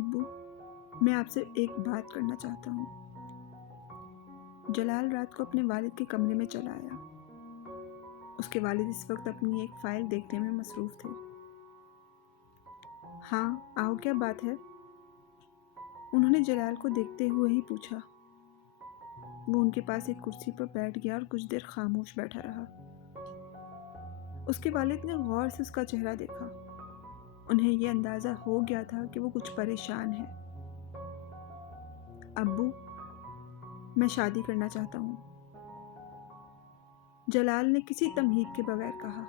ابو، میں آپ سے ایک بات کرنا چاہتا ہوں۔ جلال رات کو اپنے والد کے کمرے میں چلا آیا۔ اس کے والد اس وقت اپنی ایک فائل دیکھنے میں مصروف تھے۔ ہاں آؤ، کیا بات ہے؟ انہوں نے جلال کو دیکھتے ہوئے ہی پوچھا۔ وہ ان کے پاس ایک کرسی پر بیٹھ گیا اور کچھ دیر خاموش بیٹھا رہا۔ اس کے والد نے غور سے اس کا چہرہ دیکھا۔ انہیں یہ اندازہ ہو گیا تھا کہ وہ کچھ پریشان ہے۔ ابو، میں شادی کرنا چاہتا ہوں، جلال نے کسی تمہید کے بغیر کہا۔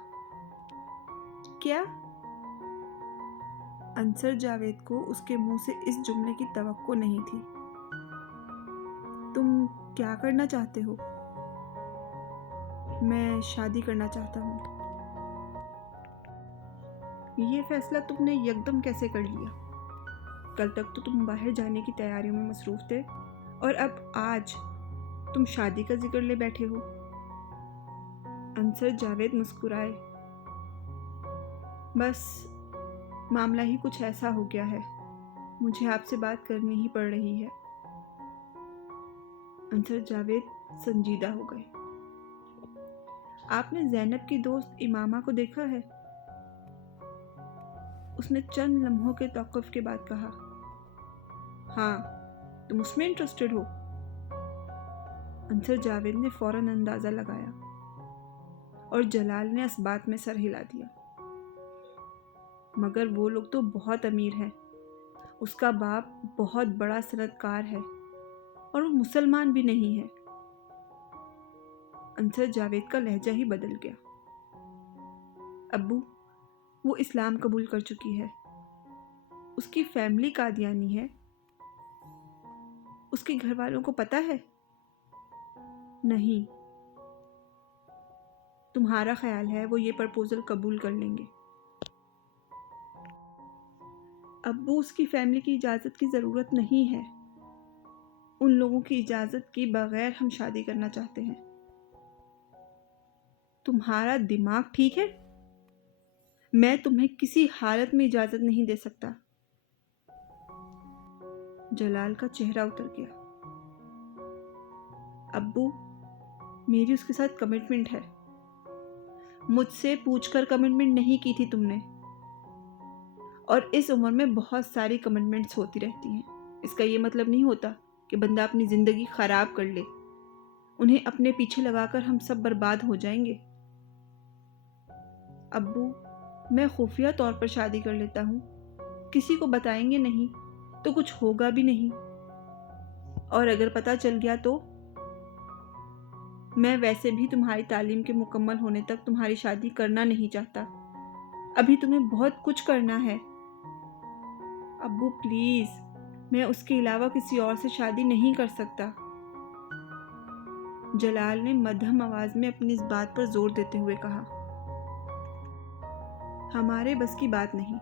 کیا؟ انصر جاوید کو اس کے منہ سے اس جملے کی توقع نہیں تھی۔ تم کیا کرنا چاہتے ہو؟ میں شادی کرنا چاہتا ہوں۔ یہ فیصلہ تم نے یکدم کیسے کر لیا؟ کل تک تو تم باہر جانے کی تیاریوں میں مصروف تھے اور اب آج تم شادی کا ذکر لے بیٹھے ہو۔ انصر جاوید مسکرائے۔ بس معاملہ ہی کچھ ایسا ہو گیا ہے، مجھے آپ سے بات کرنی ہی پڑ رہی ہے۔ انصر جاوید سنجیدہ ہو گئے۔ آپ نے زینب کی دوست امامہ کو دیکھا ہے؟ اس نے چند لمحوں کے توقف کے بعد کہا۔ ہاں، تم اس میں انٹرسٹڈ ہو؟ انصر جاوید نے فوراً اندازہ لگایا اور جلال نے اس بات میں سر ہلا دیا۔ مگر وہ لوگ تو بہت امیر ہیں، اس کا باپ بہت بڑا صنعت کار ہے اور وہ مسلمان بھی نہیں ہے۔ انصر جاوید کا لہجہ ہی بدل گیا۔ ابو، وہ اسلام قبول کر چکی ہے، اس کی فیملی قادیانی ہے۔ اس کے گھر والوں کو پتہ ہے؟ نہیں۔ تمہارا خیال ہے وہ یہ پرپوزل قبول کر لیں گے؟ ابو، اس کی فیملی کی اجازت کی ضرورت نہیں ہے۔ ان لوگوں کی اجازت کے بغیر ہم شادی کرنا چاہتے ہیں۔ تمہارا دماغ ٹھیک ہے؟ میں تمہیں کسی حالت میں اجازت نہیں دے سکتا۔ جلال کا چہرہ اتر گیا۔ ابو، میری اس کے ساتھ کمٹمنٹ ہے۔ مجھ سے پوچھ کر کمٹمنٹ نہیں کی تھی تم نے، اور اس عمر میں بہت ساری کمٹمنٹس ہوتی رہتی ہیں۔ اس کا یہ مطلب نہیں ہوتا کہ بندہ اپنی زندگی خراب کر لے۔ انہیں اپنے پیچھے لگا کر ہم سب برباد ہو جائیں گے۔ ابو، میں خفیہ طور پر شادی کر لیتا ہوں، کسی کو بتائیں گے نہیں تو کچھ ہوگا بھی نہیں، اور اگر پتہ چل گیا تو؟ میں ویسے بھی تمہاری تعلیم کے مکمل ہونے تک تمہاری شادی کرنا نہیں چاہتا۔ ابھی تمہیں بہت کچھ کرنا ہے۔ ابو پلیز، میں اس کے علاوہ کسی اور سے شادی نہیں کر سکتا۔ جلال نے مدھم آواز میں اپنی اس بات پر زور دیتے ہوئے کہا۔ ہمارے بس کی بات نہیں،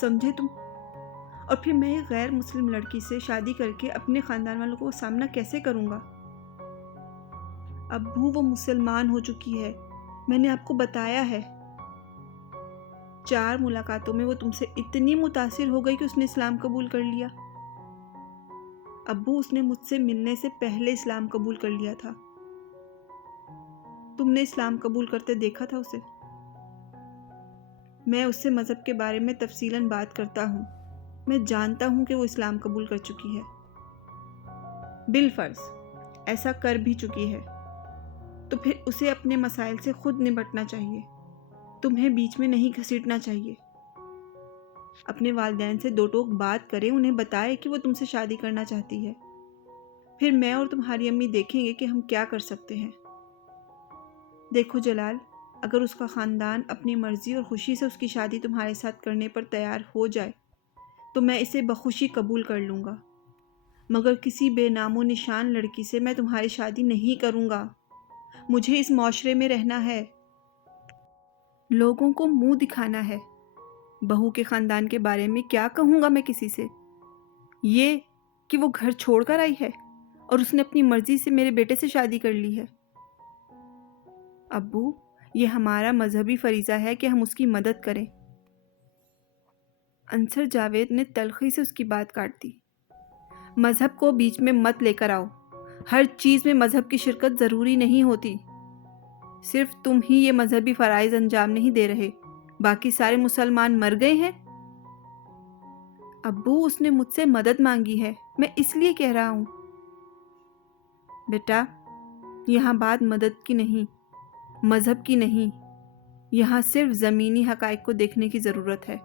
سمجھے تم؟ اور پھر میں ایک غیر مسلم لڑکی سے شادی کر کے اپنے خاندان والوں کو سامنا کیسے کروں گا؟ ابو، وہ مسلمان ہو چکی ہے، میں نے آپ کو بتایا ہے۔ 4 ملاقاتوں میں وہ تم سے اتنی متاثر ہو گئی کہ اس نے اسلام قبول کر لیا۔ ابو، اس نے مجھ سے ملنے سے پہلے اسلام قبول کر لیا تھا۔ تم نے اسلام قبول کرتے دیکھا تھا اسے؟ میں اس سے مذہب کے بارے میں تفصیلاً بات کرتا ہوں، میں جانتا ہوں کہ وہ اسلام قبول کر چکی ہے۔ بالفرض ایسا کر بھی چکی ہے تو پھر اسے اپنے مسائل سے خود نمٹنا چاہیے، تمہیں بیچ میں نہیں گھسیٹنا چاہیے۔ اپنے والدین سے 2 ٹوک بات کرے، انہیں بتائے کہ وہ تم سے شادی کرنا چاہتی ہے، پھر میں اور تمہاری امی دیکھیں گے کہ ہم کیا کر سکتے ہیں۔ دیکھو جلال، اگر اس کا خاندان اپنی مرضی اور خوشی سے اس کی شادی تمہارے ساتھ کرنے پر تیار ہو جائے تو میں اسے بخوشی قبول کر لوں گا، مگر کسی بے نام و نشان لڑکی سے میں تمہاری شادی نہیں کروں گا۔ مجھے اس معاشرے میں رہنا ہے، لوگوں کو منہ دکھانا ہے۔ بہو کے خاندان کے بارے میں کیا کہوں گا میں کسی سے؟ یہ کہ وہ گھر چھوڑ کر آئی ہے اور اس نے اپنی مرضی سے میرے بیٹے سے شادی کر لی ہے۔ ابو، یہ ہمارا مذہبی فریضہ ہے کہ ہم اس کی مدد کریں۔ انصر جاوید نے تلخی سے اس کی بات کاٹ دی۔ مذہب کو بیچ میں مت لے کر آؤ، ہر چیز میں مذہب کی شرکت ضروری نہیں ہوتی۔ صرف تم ہی یہ مذہبی فرائض انجام نہیں دے رہے، باقی سارے مسلمان مر گئے ہیں۔ ابو، اس نے مجھ سے مدد مانگی ہے، میں اس لیے کہہ رہا ہوں۔ بیٹا، یہاں بات مدد کی نہیں، مذہب کی نہیں، یہاں صرف زمینی حقائق کو دیکھنے کی ضرورت ہے۔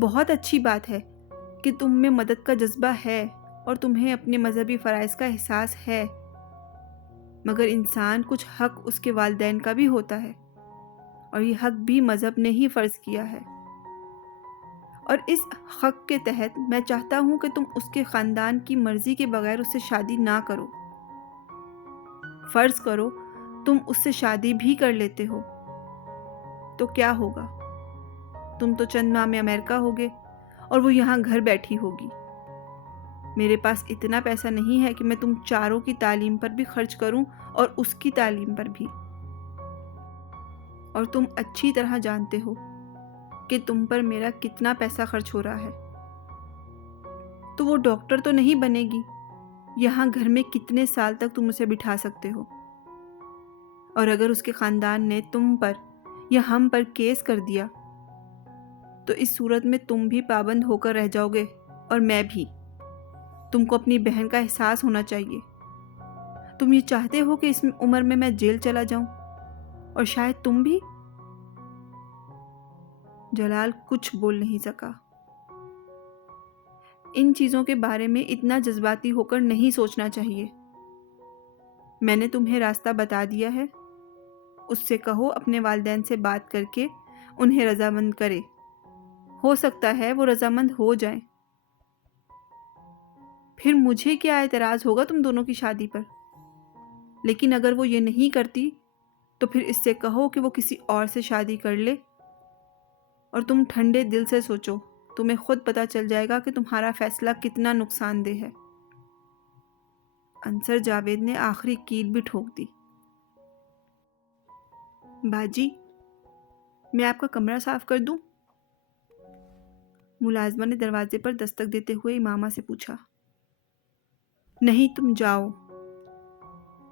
بہت اچھی بات ہے کہ تم میں مدد کا جذبہ ہے اور تمہیں اپنے مذہبی فرائض کا احساس ہے، مگر انسان کچھ حق اس کے والدین کا بھی ہوتا ہے، اور یہ حق بھی مذہب نے ہی فرض کیا ہے، اور اس حق کے تحت میں چاہتا ہوں کہ تم اس کے خاندان کی مرضی کے بغیر اس سے شادی نہ کرو۔ فرض کرو تم اس سے شادی بھی کر لیتے ہو تو کیا ہوگا؟ تم تو چند ماہ میں امریکہ ہوگے اور وہ یہاں گھر بیٹھی ہوگی۔ میرے پاس اتنا پیسہ نہیں ہے کہ میں تم چاروں کی تعلیم پر بھی خرچ کروں اور اس کی تعلیم پر بھی، اور تم اچھی طرح جانتے ہو کہ تم پر میرا کتنا پیسہ خرچ ہو رہا ہے۔ تو وہ ڈاکٹر تو نہیں بنے گی، یہاں گھر میں کتنے سال تک تم اسے بٹھا سکتے ہو؟ اور اگر اس کے خاندان نے تم پر یا ہم پر کیس کر دیا تو اس صورت میں تم بھی پابند ہو کر رہ جاؤ گے، اور میں بھی۔ تم کو اپنی بہن کا احساس ہونا چاہیے۔ تم یہ چاہتے ہو کہ اس عمر میں جیل چلا جاؤں، اور شاید تم بھی۔ جلال کچھ بول نہیں سکا۔ ان چیزوں کے بارے میں اتنا جذباتی ہو کر نہیں سوچنا چاہیے۔ میں نے تمہیں راستہ بتا دیا ہے، اس سے کہو اپنے والدین سے بات کر کے انہیں رضامند کرے، ہو سکتا ہے وہ رضامند ہو جائیں۔ پھر مجھے کیا اعتراض ہوگا تم دونوں کی شادی پر؟ لیکن اگر وہ یہ نہیں کرتی تو پھر اس سے کہو کہ وہ کسی اور سے شادی کر لے، اور تم ٹھنڈے دل سے سوچو، تمہیں خود پتا چل جائے گا کہ تمہارا فیصلہ کتنا نقصان دہ ہے۔ انصر جاوید نے آخری کیل بھی ٹھوک دی۔ باجی، میں آپ کا کمرہ صاف کر دوں؟ ملازمہ نے دروازے پر دستک دیتے ہوئے امامہ سے پوچھا۔ نہیں، تم جاؤ،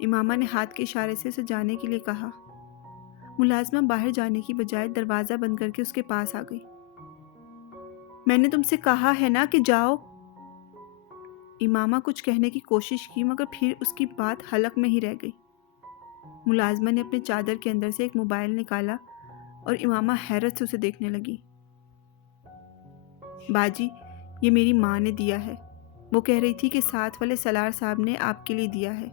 امامہ نے ہاتھ کے اشارے سے اسے جانے کے لیے کہا۔ ملازمہ باہر جانے کی بجائے دروازہ بند کر کے اس کے پاس آ گئی۔ میں نے تم سے کہا ہے نا کہ جاؤ۔ امامہ کچھ کہنے کی کوشش کی، مگر پھر اس کی بات حلق میں ہی رہ گئی۔ ملازمہ نے اپنے چادر کے اندر سے ایک موبائل نکالا اور امامہ حیرت سے اسے دیکھنے لگی۔ باجی، یہ میری ماں نے دیا ہے، وہ کہہ رہی تھی کہ ساتھ والے سالار صاحب نے آپ کے لیے دیا ہے۔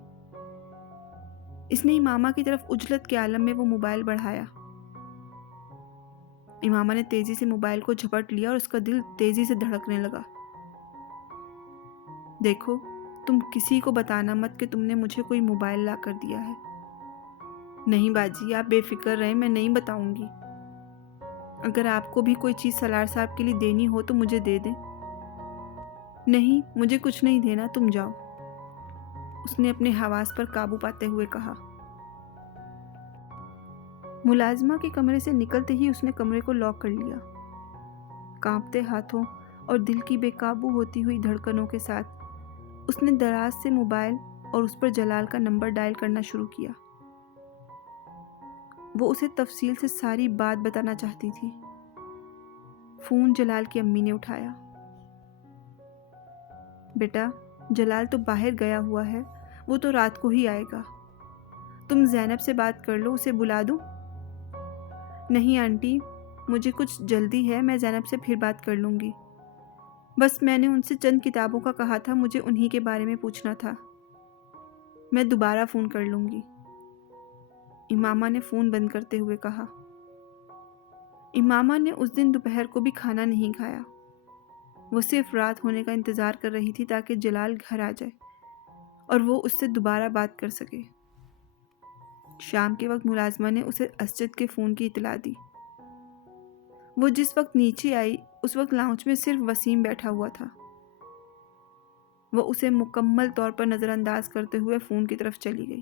اس نے امامہ کی طرف اجلت کے عالم میں وہ موبائل بڑھایا۔ امامہ نے تیزی سے موبائل کو جھپٹ لیا اور اس کا دل تیزی سے دھڑکنے لگا۔ دیکھو، تم کسی کو بتانا مت کہ تم نے مجھے کوئی موبائل لا کر دیا ہے۔ نہیں باجی، آپ بے فکر رہیں، میں نہیں بتاؤں گی۔ اگر آپ کو بھی کوئی چیز سالار صاحب کے لیے دینی ہو تو مجھے دے دیں۔ نہیں، مجھے کچھ نہیں دینا، تم جاؤ، اس نے اپنے حواس پر قابو پاتے ہوئے کہا۔ ملازمہ کے کمرے سے نکلتے ہی اس نے کمرے کو لاک کر لیا۔ کانپتے ہاتھوں اور دل کی بے قابو ہوتی ہوئی دھڑکنوں کے ساتھ اس نے دراز سے موبائل اور اس پر جلال کا نمبر ڈائل کرنا شروع کیا۔ وہ اسے تفصیل سے ساری بات بتانا چاہتی تھی۔ فون جلال کی امی نے اٹھایا۔ بیٹا، جلال تو باہر گیا ہوا ہے، وہ تو رات کو ہی آئے گا۔ تم زینب سے بات کر لو، اسے بلا دوں؟ نہیں آنٹی، مجھے کچھ جلدی ہے، میں زینب سے پھر بات کر لوں گی۔ بس میں نے ان سے چند کتابوں کا کہا تھا، مجھے انہی کے بارے میں پوچھنا تھا۔ میں دوبارہ فون کر لوں گی، امامہ نے فون بند کرتے ہوئے کہا۔ امامہ نے اس دن دوپہر کو بھی کھانا نہیں کھایا۔ وہ صرف رات ہونے کا انتظار کر رہی تھی تاکہ جلال گھر آ جائے اور وہ اس سے دوبارہ بات کر سکے۔ شام کے وقت ملازمہ نے اسے اسجد کے فون کی اطلاع دی۔ وہ جس وقت نیچے آئی اس وقت لاؤنج میں صرف وسیم بیٹھا ہوا تھا۔ وہ اسے مکمل طور پر نظر انداز کرتے ہوئے فون کی طرف چلی گئی۔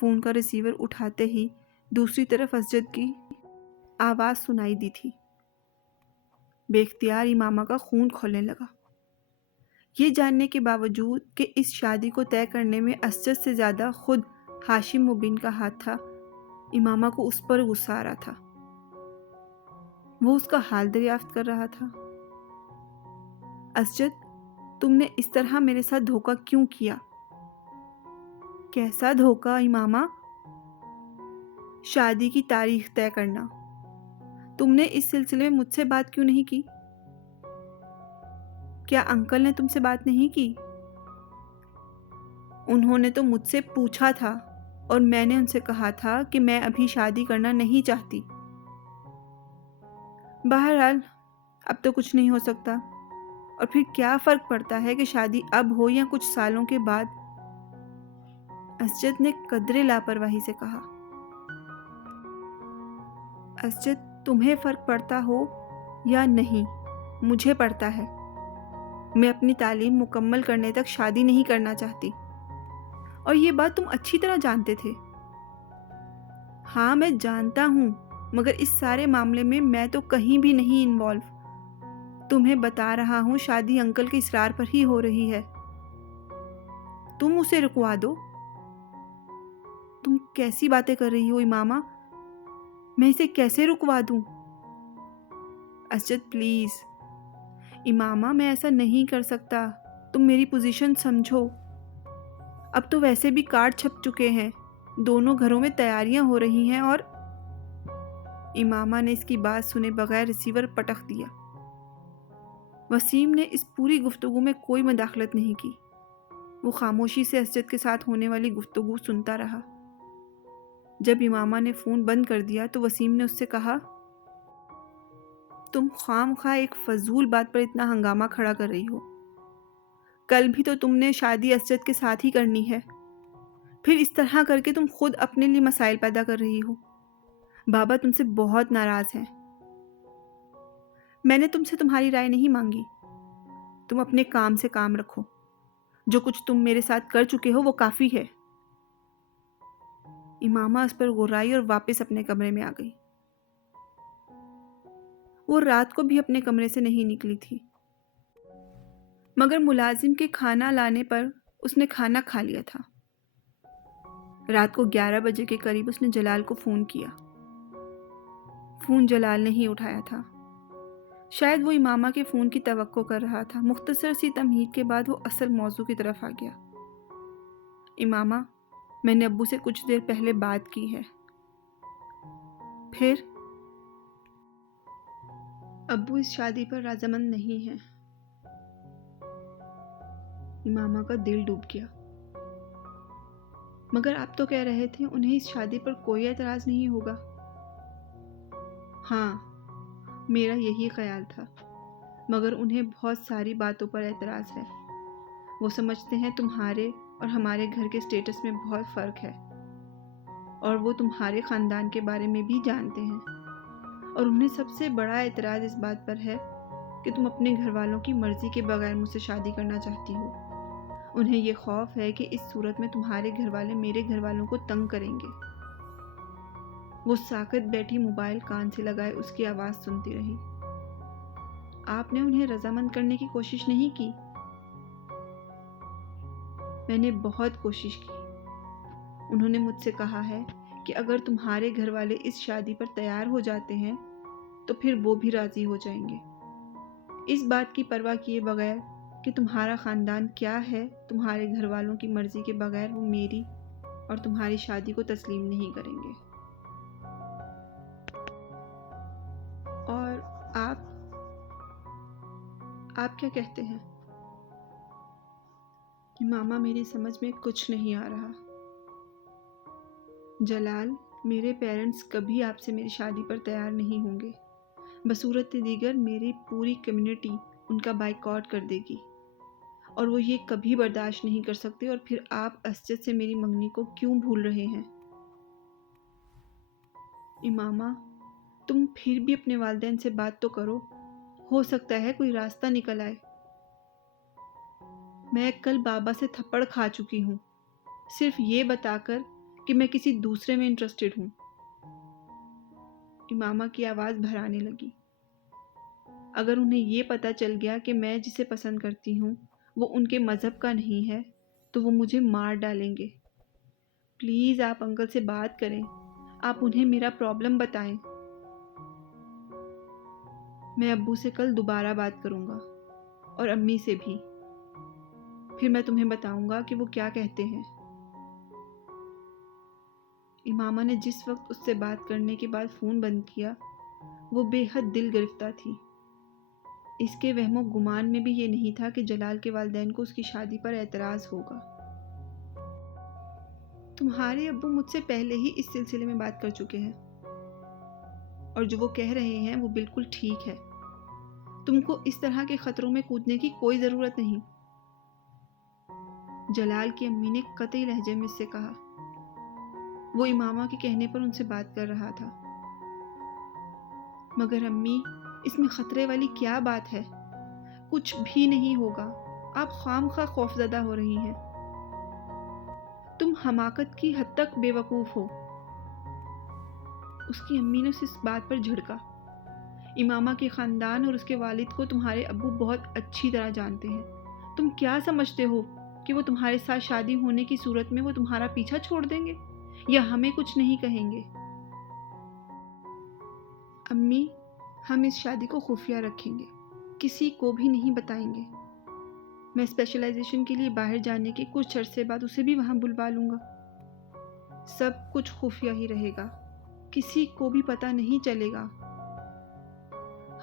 فون کا ریسیور اٹھاتے ہی دوسری طرف اسجد کی آواز سنائی دی تھی۔ بے اختیار امامہ کا خون کھولنے لگا۔ یہ جاننے کے باوجود کہ اس شادی کو طے کرنے میں اسجد سے زیادہ خود ہاشم مبین کا ہاتھ تھا، امامہ کو اس پر غصہ آ رہا تھا۔ وہ اس کا حال دریافت کر رہا تھا۔ اسجد، تم نے اس طرح میرے ساتھ دھوکہ کیوں کیا؟ کیسا دھوکہ امامہ؟ شادی کی تاریخ طے کرنا۔ تم نے اس سلسلے میں مجھ سے بات کیوں نہیں کی؟ کیا انکل نے تم سے بات نہیں کی؟ انہوں نے تو مجھ سے پوچھا تھا اور میں نے ان سے کہا تھا کہ میں ابھی شادی کرنا نہیں چاہتی۔ بہرحال اب تو کچھ نہیں ہو سکتا، اور پھر کیا فرق پڑتا ہے کہ شادی اب ہو یا کچھ سالوں کے بعد؟ اسجد نے قدرے لاپرواہی سے کہا۔ اسجد، تمہیں فرق پڑتا ہو یا نہیں، مجھے پڑتا ہے۔ میں اپنی تعلیم مکمل کرنے تک شادی نہیں کرنا چاہتی، اور یہ بات تم اچھی طرح جانتے تھے۔ ہاں میں جانتا ہوں، مگر اس سارے معاملے میں میں تو کہیں بھی نہیں انوالو۔ تمہیں بتا رہا ہوں، شادی انکل کے اصرار پر ہی ہو رہی ہے۔ تم اسے رکوا دو۔ تم کیسی باتیں کر رہی ہو امامہ؟ میں اسے کیسے رکوا دوں؟ اسجد پلیز۔ امامہ میں ایسا نہیں کر سکتا، تم میری پوزیشن سمجھو۔ اب تو ویسے بھی کارڈ چھپ چکے ہیں، دونوں گھروں میں تیاریاں ہو رہی ہیں، اور امامہ نے اس کی بات سنے بغیر ریسیور پٹخ دیا۔ وسیم نے اس پوری گفتگو میں کوئی مداخلت نہیں کی۔ وہ خاموشی سے اسجد کے ساتھ ہونے والی گفتگو سنتا رہا۔ جب امامہ نے فون بند کر دیا تو وسیم نے اس سے کہا، تم خام خواہ ایک فضول بات پر اتنا ہنگامہ کھڑا کر رہی ہو۔ کل بھی تو تم نے شادی اسجد کے ساتھ ہی کرنی ہے، پھر اس طرح کر کے تم خود اپنے لیے مسائل پیدا کر رہی ہو۔ بابا تم سے بہت ناراض ہیں۔ میں نے تم سے تمہاری رائے نہیں مانگی۔ تم اپنے کام سے کام رکھو، جو کچھ تم میرے ساتھ کر چکے ہو وہ کافی ہے۔ امامہ اس پر غرائی اور واپس اپنے کمرے میں آ گئی۔ وہ رات کو بھی اپنے کمرے سے نہیں نکلی تھی، مگر ملازم کے کھانا لانے پر اس نے کھانا کھا لیا تھا۔ رات کو 11 بجے کے قریب اس نے جلال کو فون کیا۔ فون جلال نے ہی اٹھایا تھا۔ شاید وہ امامہ کے فون کی توقع کر رہا تھا۔ مختصر سی تمہید کے بعد وہ اصل موضوع کی طرف آ گیا۔ امامہ، میں نے ابو سے کچھ دیر پہلے بات کی ہے۔ پھر ابو اس شادی پر رضامند نہیں ہیں۔ امامہ کا دل ڈوب گیا۔ مگر آپ تو کہہ رہے تھے انہیں اس شادی پر کوئی اعتراض نہیں ہوگا۔ ہاں، میرا یہی خیال تھا، مگر انہیں بہت ساری باتوں پر اعتراض ہے۔ وہ سمجھتے ہیں تمہارے اور ہمارے گھر کے سٹیٹس میں بہت فرق ہے، اور وہ تمہارے خاندان کے بارے میں بھی جانتے ہیں، اور انہیں سب سے بڑا اعتراض اس بات پر ہے کہ تم اپنے گھر والوں کی مرضی کے بغیر مجھ سے شادی کرنا چاہتی ہو۔ انہیں یہ خوف ہے کہ اس صورت میں تمہارے گھر والے میرے گھر والوں کو تنگ کریں گے۔ وہ ساکت بیٹھی موبائل کان سے لگائے اس کی آواز سنتی رہی۔ آپ نے انہیں رضامند کرنے کی کوشش نہیں کی؟ میں نے بہت کوشش کی۔ انہوں نے مجھ سے کہا ہے کہ اگر تمہارے گھر والے اس شادی پر تیار ہو جاتے ہیں تو پھر وہ بھی راضی ہو جائیں گے، اس بات کی پرواہ کیے بغیر کہ تمہارا خاندان کیا ہے۔ تمہارے گھر والوں کی مرضی کے بغیر وہ میری اور تمہاری شادی کو تسلیم نہیں کریں گے۔ اور آپ کیا کہتے ہیں؟ امامہ، میری سمجھ میں کچھ نہیں آ رہا۔ جلال، میرے پیرنٹس کبھی آپ سے میری شادی پر تیار نہیں ہوں گے۔ بصورت دیگر میری پوری کمیونٹی ان کا بائیکاٹ کر دے گی، اور وہ یہ کبھی برداشت نہیں کر سکتے۔ اور پھر آپ اسجد سے میری منگنی کو کیوں بھول رہے ہیں؟ امامہ، تم پھر بھی اپنے والدین سے بات تو کرو، ہو سکتا ہے کوئی راستہ نکل آئے۔ میں کل بابا سے تھپڑ کھا چکی ہوں، صرف یہ بتا کر کہ میں کسی دوسرے میں انٹرسٹڈ ہوں۔ امامہ کی آواز بھرانے لگی۔ اگر انہیں یہ پتہ چل گیا کہ میں جسے پسند کرتی ہوں وہ ان کے مذہب کا نہیں ہے تو وہ مجھے مار ڈالیں گے۔ پلیز آپ انکل سے بات کریں، آپ انہیں میرا پرابلم بتائیں۔ میں ابو سے کل دوبارہ بات کروں گا اور امی سے بھی، پھر میں تمہیں بتاؤں گا کہ وہ کیا کہتے ہیں۔ امامہ نے جس وقت اس سے بات کرنے کے بعد فون بند کیا وہ بے حد دل گرفتہ تھی۔ اس کے وہم و گمان میں بھی یہ نہیں تھا کہ جلال کے والدین کو اس کی شادی پر اعتراض ہوگا۔ تمہارے ابو مجھ سے پہلے ہی اس سلسلے میں بات کر چکے ہیں اور جو وہ کہہ رہے ہیں وہ بالکل ٹھیک ہے۔ تم کو اس طرح کے خطروں میں کودنے کی کوئی ضرورت نہیں، جلال کی امی نے قطعی لہجے میں اس سے کہا۔ وہ امامہ کے کہنے پر ان سے بات کر رہا تھا۔ مگر امی، اس میں خطرے والی کیا بات ہے؟ کچھ بھی نہیں ہوگا، آپ خام خواہ خوف زدہ ہو رہی ہیں۔ تم حماقت کی حد تک بے وقوف ہو۔ اس کی امی نے اسے اس بات پر جھڑکا۔ امامہ کے خاندان اور اس کے والد کو تمہارے ابو بہت اچھی طرح جانتے ہیں۔ تم کیا سمجھتے ہو کہ وہ تمہارے ساتھ شادی ہونے کی صورت میں وہ تمہارا پیچھا چھوڑ دیں گے یا ہمیں کچھ نہیں کہیں گے؟ امی، ہم اس شادی کو خفیہ رکھیں گے، کسی کو بھی نہیں بتائیں گے۔ میں اسپیشلائزیشن کے لیے باہر جانے کے کچھ عرصے بعد اسے بھی وہاں بلوا لوں گا۔ سب کچھ خفیہ ہی رہے گا، کسی کو بھی پتہ نہیں چلے گا۔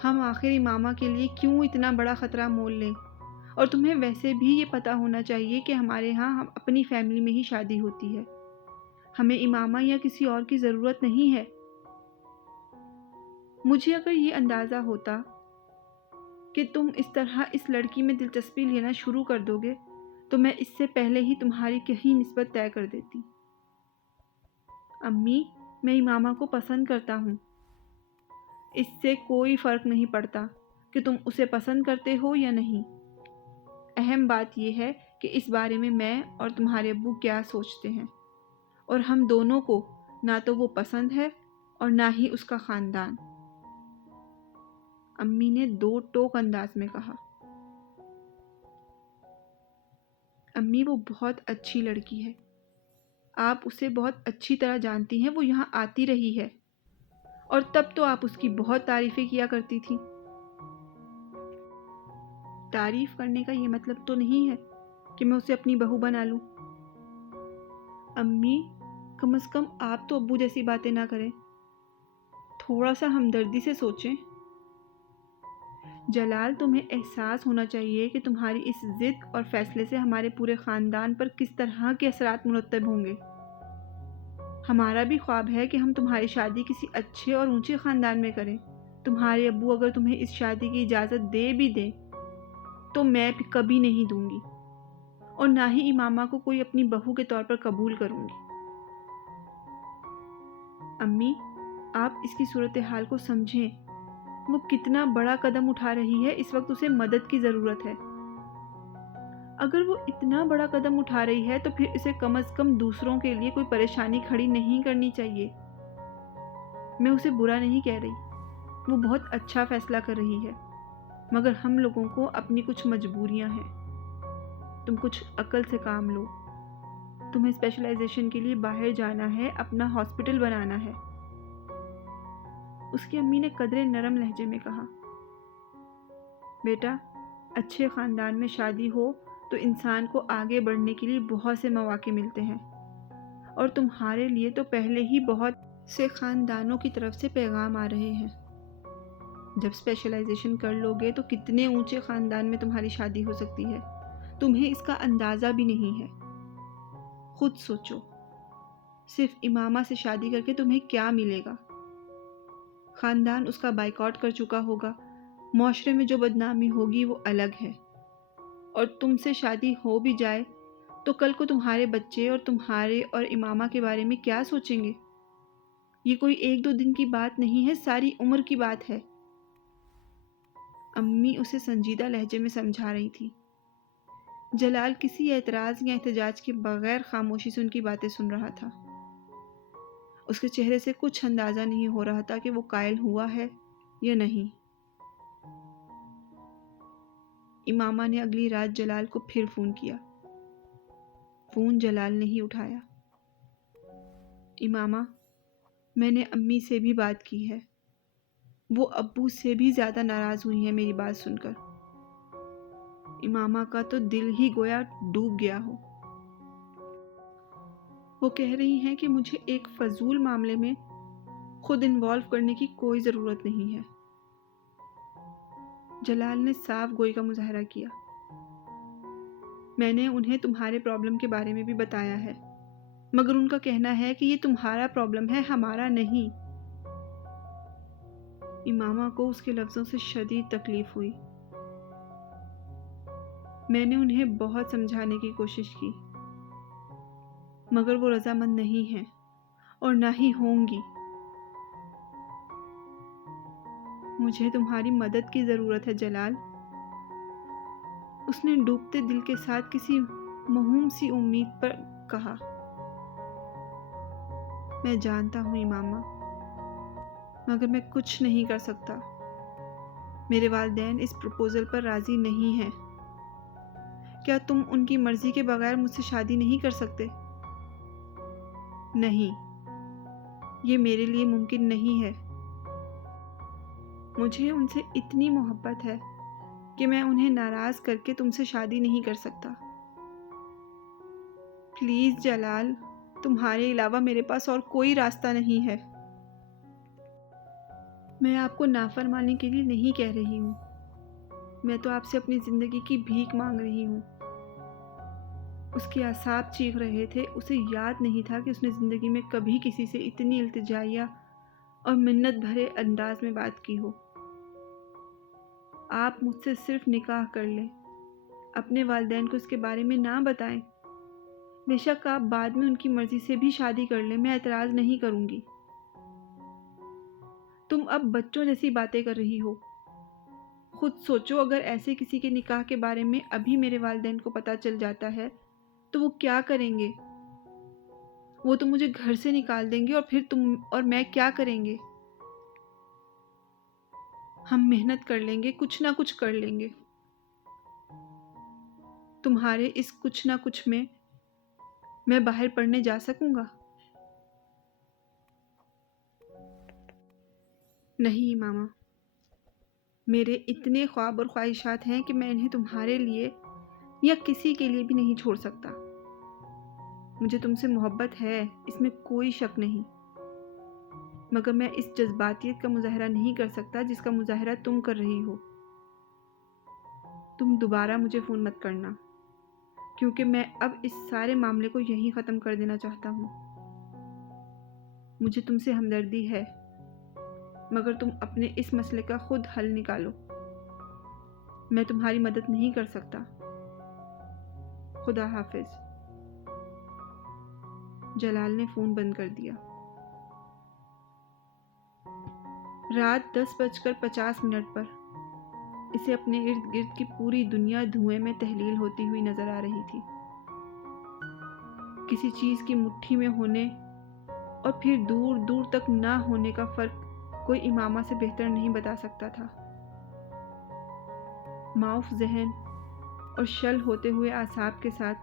ہم آخر امامہ کے لیے کیوں اتنا بڑا خطرہ مول لیں؟ اور تمہیں ویسے بھی یہ پتہ ہونا چاہیے کہ ہمارے ہاں ہم اپنی فیملی میں ہی شادی ہوتی ہے، ہمیں امامہ یا کسی اور کی ضرورت نہیں ہے۔ مجھے اگر یہ اندازہ ہوتا کہ تم اس طرح اس لڑکی میں دلچسپی لینا شروع کر دو گے تو میں اس سے پہلے ہی تمہاری کہیں نسبت طے کر دیتی۔ امی، میں امامہ کو پسند کرتا ہوں۔ اس سے کوئی فرق نہیں پڑتا کہ تم اسے پسند کرتے ہو یا نہیں۔ اہم بات یہ ہے کہ اس بارے میں اور تمہارے ابو کیا سوچتے ہیں، اور ہم دونوں کو نہ تو وہ پسند ہے اور نہ ہی اس کا خاندان۔ امی نے دو ٹوک انداز میں کہا۔ امی، وہ بہت اچھی لڑکی ہے، آپ اسے بہت اچھی طرح جانتی ہیں، وہ یہاں آتی رہی ہے اور تب تو آپ اس کی بہت تعریفیں کیا کرتی تھی۔ تعریف کرنے کا یہ مطلب تو نہیں ہے کہ میں اسے اپنی بہو بنا لوں۔ امی، کم از کم آپ تو ابو جیسی باتیں نہ کریں، تھوڑا سا ہمدردی سے سوچیں۔ جلال، تمہیں احساس ہونا چاہیے کہ تمہاری اس ضد اور فیصلے سے ہمارے پورے خاندان پر کس طرح کے اثرات مرتب ہوں گے۔ ہمارا بھی خواب ہے کہ ہم تمہاری شادی کسی اچھے اور اونچے خاندان میں کریں۔ تمہارے ابو اگر تمہیں اس شادی کی اجازت دے بھی دیں تو میں کبھی نہیں دوں گی، اور نہ ہی امامہ کو کوئی اپنی بہو کے طور پر قبول کروں گی۔ امی، آپ اس کی صورتحال کو سمجھیں، وہ کتنا بڑا قدم اٹھا رہی ہے، اس وقت اسے مدد کی ضرورت ہے۔ اگر وہ اتنا بڑا قدم اٹھا رہی ہے تو پھر اسے کم از کم دوسروں کے لیے کوئی پریشانی کھڑی نہیں کرنی چاہیے۔ میں اسے برا نہیں کہہ رہی، وہ بہت اچھا فیصلہ کر رہی ہے، مگر ہم لوگوں کو اپنی کچھ مجبوریاں ہیں۔ تم کچھ عقل سے کام لو، تمہیں اسپیشلائزیشن کے لیے باہر جانا ہے، اپنا ہاسپٹل بنانا ہے۔ اس کی امی نے قدرے نرم لہجے میں کہا۔ بیٹا، اچھے خاندان میں شادی ہو تو انسان کو آگے بڑھنے کے لیے بہت سے مواقع ملتے ہیں، اور تمہارے لیے تو پہلے ہی بہت سے خاندانوں کی طرف سے پیغام آ رہے ہیں۔ جب اسپیشلائزیشن کر لو گے تو کتنے اونچے خاندان میں تمہاری شادی ہو سکتی ہے، تمہیں اس کا اندازہ بھی نہیں ہے۔ خود سوچو، صرف امامہ سے شادی کر کے تمہیں کیا ملے گا؟ خاندان اس کا بائیکاٹ کر چکا ہوگا، معاشرے میں جو بدنامی ہوگی وہ الگ ہے، اور تم سے شادی ہو بھی جائے تو کل کو تمہارے بچے اور تمہارے اور امامہ کے بارے میں کیا سوچیں گے؟ یہ کوئی ایک دو دن کی بات نہیں ہے، ساری عمر کی بات ہے۔ امی اسے سنجیدہ لہجے میں سمجھا رہی تھی۔ جلال کسی اعتراض یا احتجاج کے بغیر خاموشی سے ان کی باتیں سن رہا تھا۔ اس کے چہرے سے کچھ اندازہ نہیں ہو رہا تھا کہ وہ قائل ہوا ہے یا نہیں۔ امامہ نے اگلی رات جلال کو پھر فون کیا۔ فون جلال نے ہی اٹھایا۔ امامہ، میں نے امی سے بھی بات کی ہے، وہ ابو سے بھی زیادہ ناراض ہوئی ہیں میری بات سن کر۔ امامہ کا تو دل ہی گویا ڈوب گیا ہو۔ وہ کہہ رہی ہیں کہ مجھے ایک فضول معاملے میں خود انوالو کرنے کی کوئی ضرورت نہیں ہے۔ جلال نے صاف گوئی کا مظاہرہ کیا۔ میں نے انہیں تمہارے پرابلم کے بارے میں بھی بتایا ہے، مگر ان کا کہنا ہے کہ یہ تمہارا پرابلم ہے، ہمارا نہیں۔ امامہ کو اس کے لفظوں سے شدید تکلیف ہوئی۔ میں نے انہیں بہت سمجھانے کی کوشش کی، مگر وہ رضامند نہیں ہیں اور نہ ہی ہوں گی۔ مجھے تمہاری مدد کی ضرورت ہے جلال۔ اس نے ڈوبتے دل کے ساتھ کسی موہوم سی امید پر کہا۔ میں جانتا ہوں امامہ، مگر میں کچھ نہیں کر سکتا۔ میرے والدین اس پروپوزل پر راضی نہیں ہیں۔ کیا تم ان کی مرضی کے بغیر مجھ سے شادی نہیں کر سکتے؟ نہیں، یہ میرے لیے ممکن نہیں ہے۔ مجھے ان سے اتنی محبت ہے کہ میں انہیں ناراض کر کے تم سے شادی نہیں کر سکتا۔ پلیز جلال، تمہارے علاوہ میرے پاس اور کوئی راستہ نہیں ہے۔ میں آپ کو نافرمانی کے لیے نہیں کہہ رہی ہوں، میں تو آپ سے اپنی زندگی کی بھیک مانگ رہی ہوں۔ اس کے اعصاب چیخ رہے تھے۔ اسے یاد نہیں تھا کہ اس نے زندگی میں کبھی کسی سے اتنی التجائیہ اور منت بھرے انداز میں بات کی ہو۔ آپ مجھ سے صرف نکاح کر لیں، اپنے والدین کو اس کے بارے میں نہ بتائیں۔ بے شک آپ بعد میں ان کی مرضی سے بھی شادی کر لیں، میں اعتراض نہیں کروں گی۔ تم اب بچوں جیسی باتیں کر رہی ہو۔ خود سوچو، اگر ایسے کسی کے نکاح کے بارے میں ابھی میرے والدین کو پتہ چل جاتا ہے تو وہ کیا کریں گے؟ وہ تو مجھے گھر سے نکال دیں گے، اور پھر تم اور میں کیا کریں گے؟ ہم محنت کر لیں گے، کچھ نہ کچھ کر لیں گے۔ تمہارے اس کچھ نہ کچھ میں باہر پڑھنے جا سکوں گا؟ نہیں ماما، میرے اتنے خواب اور خواہشات ہیں کہ میں انہیں تمہارے لیے یا کسی کے لیے بھی نہیں چھوڑ سکتا۔ مجھے تم سے محبت ہے، اس میں کوئی شک نہیں، مگر میں اس جذباتیت کا مظاہرہ نہیں کر سکتا جس کا مظاہرہ تم کر رہی ہو۔ تم دوبارہ مجھے فون مت کرنا، کیونکہ میں اب اس سارے معاملے کو یہیں ختم کر دینا چاہتا ہوں۔ مجھے تم سے ہمدردی ہے، مگر تم اپنے اس مسئلے کا خود حل نکالو۔ میں تمہاری مدد نہیں کر سکتا۔ خدا حافظ۔ جلال نے فون بند کر دیا۔ رات 10:50 پر اسے اپنے ارد گرد کی پوری دنیا دھوئیں میں تحلیل ہوتی ہوئی نظر آ رہی تھی۔ کسی چیز کی مٹھی میں ہونے اور پھر دور دور تک نہ ہونے کا فرق کوئی امامہ سے بہتر نہیں بتا سکتا تھا۔ معاف ذہن اور شل ہوتے ہوئے اعصاب کے ساتھ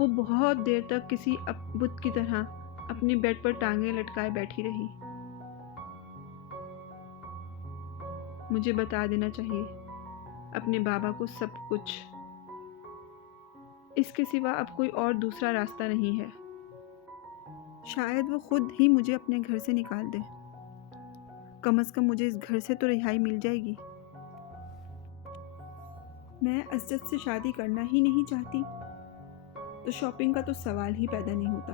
وہ بہت دیر تک کسی بت کی طرح اپنی بیڈ پر ٹانگیں لٹکائے بیٹھی رہی۔ مجھے بتا دینا چاہیے اپنے بابا کو سب کچھ، اس کے سوا اب کوئی اور دوسرا راستہ نہیں ہے۔ شاید وہ خود ہی مجھے اپنے گھر سے نکال دے، کم از کم مجھے اس گھر سے تو رہائی مل جائے گی۔ میں اسجد سے شادی کرنا ہی نہیں چاہتی تو شاپنگ کا تو سوال ہی پیدا نہیں ہوتا۔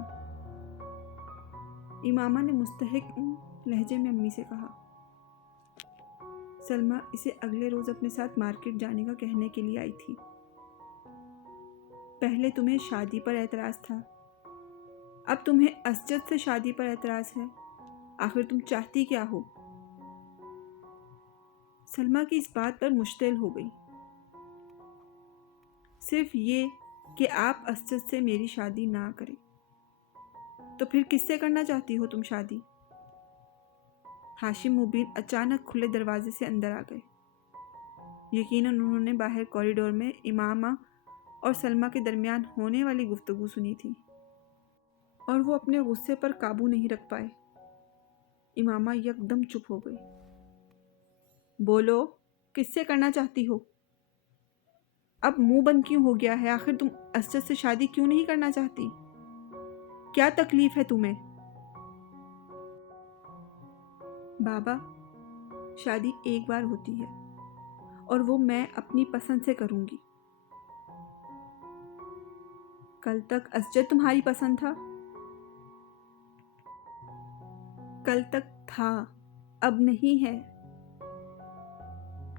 امامہ نے مستحق لہجے میں امی سے کہا۔ سلمہ اسے اگلے روز اپنے ساتھ مارکیٹ جانے کا کہنے کے لیے آئی تھی۔ پہلے تمہیں شادی پر اعتراض تھا، اب تمہیں اسجد سے شادی پر اعتراض ہے۔ آخر تم چاہتی کیا ہو؟ سلمہ کی اس بات پر مشتعل ہو گئی۔ صرف یہ کہ آپ اسجد سے میری شادی نہ کریں۔ تو پھر کس سے کرنا چاہتی ہو تم شادی؟ ہاشم مبین اچانک کھلے دروازے سے اندر آ گئے۔ یقیناً انہوں نے باہر کوریڈور میں امامہ اور سلمہ کے درمیان ہونے والی گفتگو سنی تھی اور وہ اپنے غصے پر قابو نہیں رکھ پائے۔ امامہ یکدم چپ ہو گئی۔ بولو، کس سے کرنا چاہتی ہو؟ اب منہ بند کیوں ہو گیا ہے؟ آخر تم اسجد سے شادی کیوں نہیں کرنا چاہتی؟ کیا تکلیف ہے تمہیں؟ بابا، شادی ایک بار ہوتی ہے اور وہ میں اپنی پسند سے کروں گی۔ کل تک اسجد تمہاری پسند تھا؟ کل تک تھا، اب نہیں ہے۔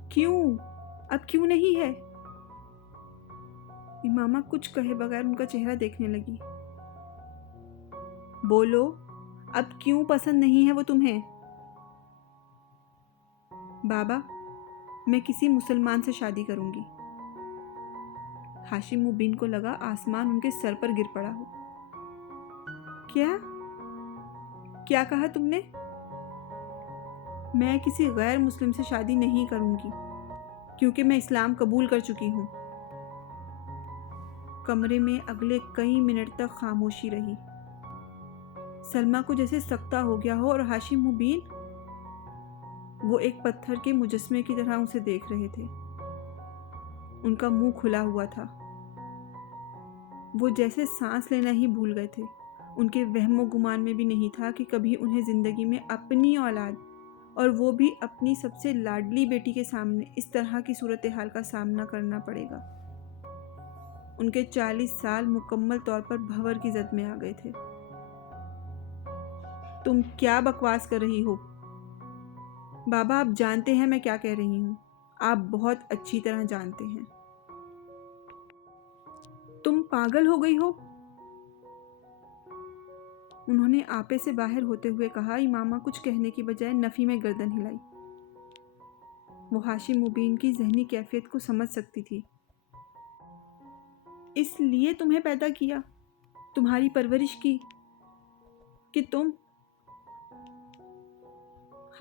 کیوں؟ اب کیوں نہیں ہے؟ امامہ کچھ کہے بغیر ان کا چہرہ دیکھنے لگی۔ بولو، اب کیوں پسند نہیں ہے وہ تمہیں؟ بابا، میں کسی مسلمان سے شادی کروں گی۔ ہاشم مبین کو لگا آسمان ان کے سر پر گر پڑا ہو۔ کیا کہا تم نے؟ میں کسی غیر مسلم سے شادی نہیں کروں گی کیونکہ میں اسلام قبول کر چکی ہوں۔ کمرے میں اگلے کئی منٹ تک خاموشی رہی۔ سلمہ کو جیسے سکتہ ہو گیا ہو اور ہاشم مبین وہ ایک پتھر کے مجسمے کی طرح اسے دیکھ رہے تھے۔ ان کا منہ کھلا ہوا تھا۔ وہ جیسے سانس لینا ہی بھول گئے تھے۔ ان کے وہم و گمان میں بھی نہیں تھا کہ کبھی انہیں زندگی میں اپنی اولاد اور وہ بھی اپنی سب سے لاڈلی بیٹی کے سامنے اس طرح کی صورتحال کا سامنا کرنا پڑے گا۔ ان کے 40 سال مکمل طور پر بھنور کی زد میں آ گئے تھے۔ تم کیا بکواس کر رہی ہو؟ بابا، آپ جانتے ہیں میں کیا کہہ رہی ہوں۔ آپ بہت اچھی طرح جانتے ہیں۔ تم پاگل ہو گئی ہو؟ انہوں نے آپے سے باہر ہوتے ہوئے کہا۔ امامہ کچھ کہنے کی بجائے نفی میں گردن ہلائی۔ وہ ہاشم مبین کی ذہنی کیفیت کو سمجھ سکتی تھی۔ اس لیے تمہیں پیدا کیا، تمہاری پرورش کی کہ تم…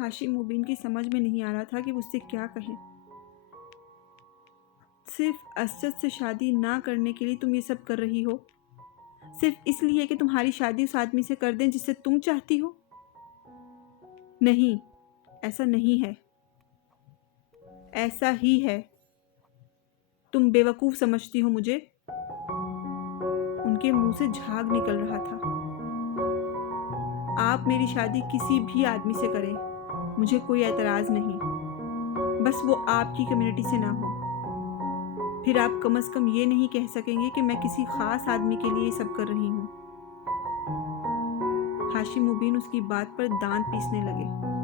ہاشم مبین کی سمجھ میں نہیں آ رہا تھا کہ وہ اس سے کیا کہیں۔ صرف اسجد سے شادی نہ کرنے کے لیے تم یہ سب کر رہی ہو؟ صرف اس لیے کہ تمہاری شادی اس آدمی سے کر دیں جس سے تم چاہتی ہو؟ نہیں، ایسا نہیں ہے۔ ایسا ہی ہے۔ تم بے وقوف سمجھتی ہو مجھے؟ ان کے منہ سے جھاگ نکل رہا تھا۔ آپ میری شادی کسی بھی آدمی سے کریں، مجھے کوئی اعتراض نہیں، بس وہ آپ کی کمیونٹی سے نہ ہو۔ پھر آپ کم از کم یہ نہیں کہہ سکیں گے کہ میں کسی خاص آدمی کے لیے یہ سب کر رہی ہوں۔ ہاشم مبین اس کی بات پر دانت پیسنے لگے۔